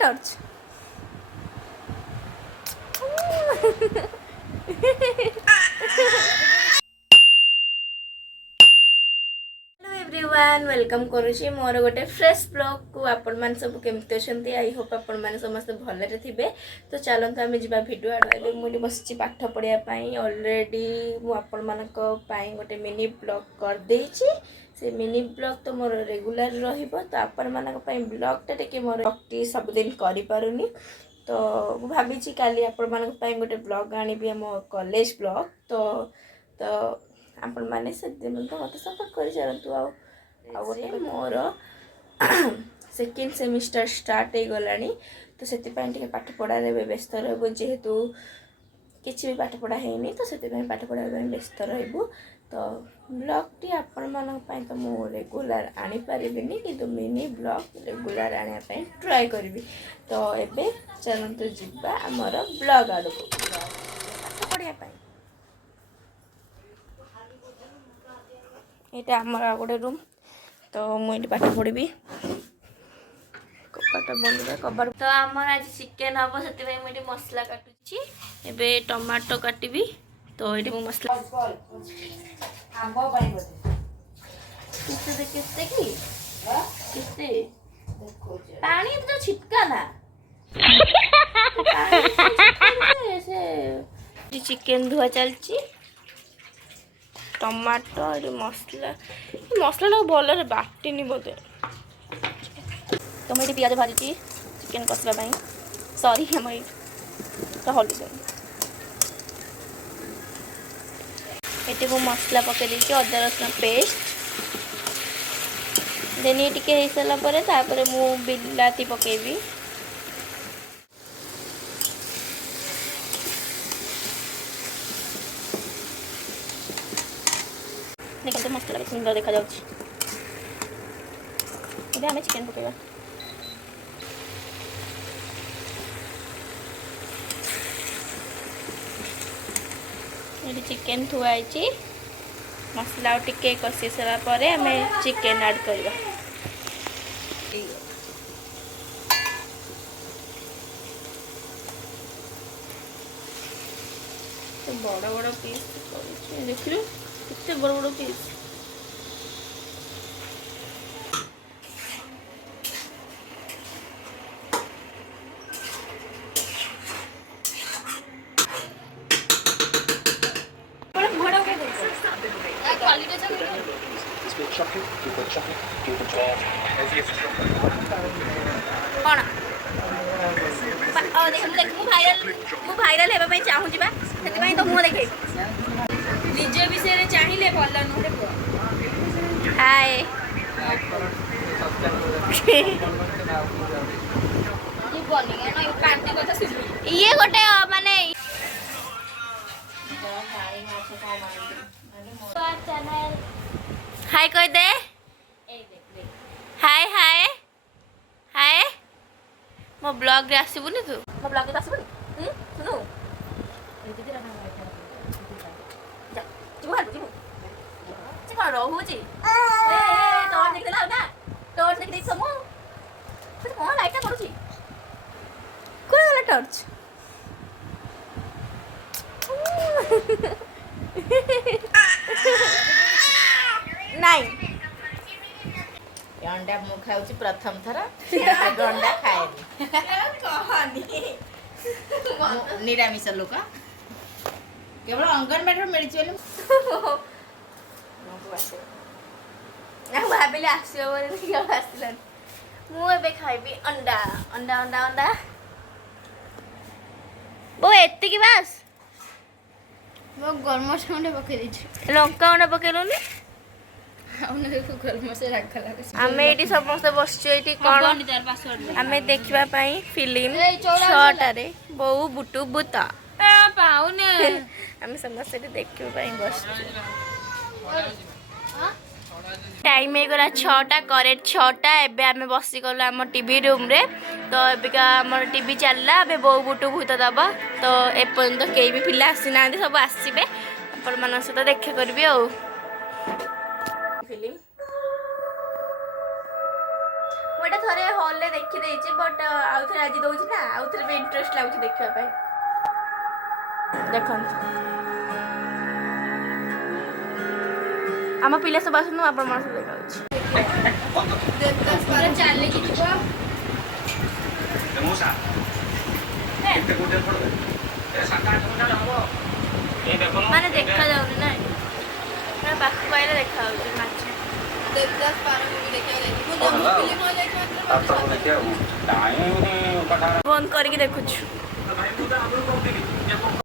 Torch everyone welcome करुँची मोर गोटे fresh blog को आपण मैंने सब केमती अच्छा आई होप आपण मैंने समस्त भलरे थे। तो चलते आम जा भिडियो आड़े मुझे बस पाठ पढ़ाई अलरेडी मुझे गोटे मिनी ब्लॉग करदे से मिनी ब्लॉग तो मोर रेगुलर तो आपण मानी ब्लॉगटा टे मोर भक्ति सबुदिन करें तो भाई काली आपण मानी गोटे ब्लॉग आनी आम कॉलेज ब्लॉग तो आपण मैंने से दिन तो मत सपोर्ट कर चलतु आगे मोर सेकेंड सेमिस्टर स्टार्ट हो गला तो से पाठ पढ़ारे व्यस्त रही जेहेतु किसी भी पाठ पढ़ा है तो से पाठ पढ़ा व्यस्त रही तो ब्लॉग टी आपण मानी तो मुझे रेगुलर आनी पारिनी कि मिनी ब्लॉग रेगुलर आने ट्राए करी तो एबे चलते जीवा आमर ब्लॉग आड़ को पाठ पढ़ाई ये आमर गोटे रूम तो मुझे पाठ पढ़ी कपाट बंद कबाड़ तो आमर आज चिकेन हम से मुझे मसला काटुची एबे टमाटो काटबी तो ये मसला पानी तो छिटका ना चिकेन धुआ चलची टमाटो ये मसला मसला भल बाटिनी बोधे तो मुझे पियाज भाजी चिकेन कषापी सॉरी हम तो हल्दी ये को मसला पकई दी अदा रसुण पेस्ट देन ये टिके हो सारा पर मु बिलाती पकेबी देखते मसला सुंदर देखा जाऊँ आम चिकेन पकेबा ये चिकेन थुआई मसला टिके कषि सारापर आम चिकेन ऐड करवा बड़ बड़ पीस देख लु कितने बड़ बड़ पीस भाइराल होगा चाहूँगी से तो मुँह देखे निज विषय चाहिए भल नुहे हाय ये गोटे माने हाय कह दे हाय हाय हाय मो ब्लॉग रे आसबुनी तू मो ब्लॉग रे आसबुनी सुनु कौन रोची टॉर्च देख देला ना टॉर्च देख देख समू फिर कौन लाइट करूची कौन वाला टॉर्च नहीं अंडा मु खाऊची प्रथम थर अंडा खाए कहानी निरामिष लोक केवल अंगनबाड़ी मिली भाविली आसला मुझे खाइबी अंडा अंडा अंडा अंडा वो एति बास मो गरम मसला पकई दी लंका अंडा पकेलुनी आम ये समस्त बस कौन आम देखा फिल्म छटारे बो बुटू बुता आम समस्त देखा बस टाइम हो गला 6टा करेक्ट 6टा एबे आम बसी गलु आम टीवी रूम रे तो एबिका आम टीवी चलला एबे बो बुटू भूत दबा तो एपर्यंत कई भी पिला आसी ना सब आसबे आपण मान सहित देखा करबी आ फिल्म मोटा थरे ହଲ୍ରେ ଦେଖିଦେଇଛି ବଟ୍ ଆଉଥରେ ଆଜି ଦେଉଛି ନା ଆଉଥରେ ବି ଇଣ୍ଟରେଷ୍ଟ ଲାଗୁଛି ଦେଖିବା ପାଇଁ। ଦେଖନ୍ତୁ ଆମ ପିଲା ସବୁ ଆସନ୍ତୁ ଆପଣମାନଙ୍କ ସହ ଦେଖାଉଛି। ଚାଲିକି ଯିବ ମାନେ ଦେଖାଯାଉନି ନା ପାଖକୁ ଆଇଲେ ଦେଖାଯାଉଛି ମାଛ। ବନ୍ଦ କରିକି ଦେଖୁଛୁ।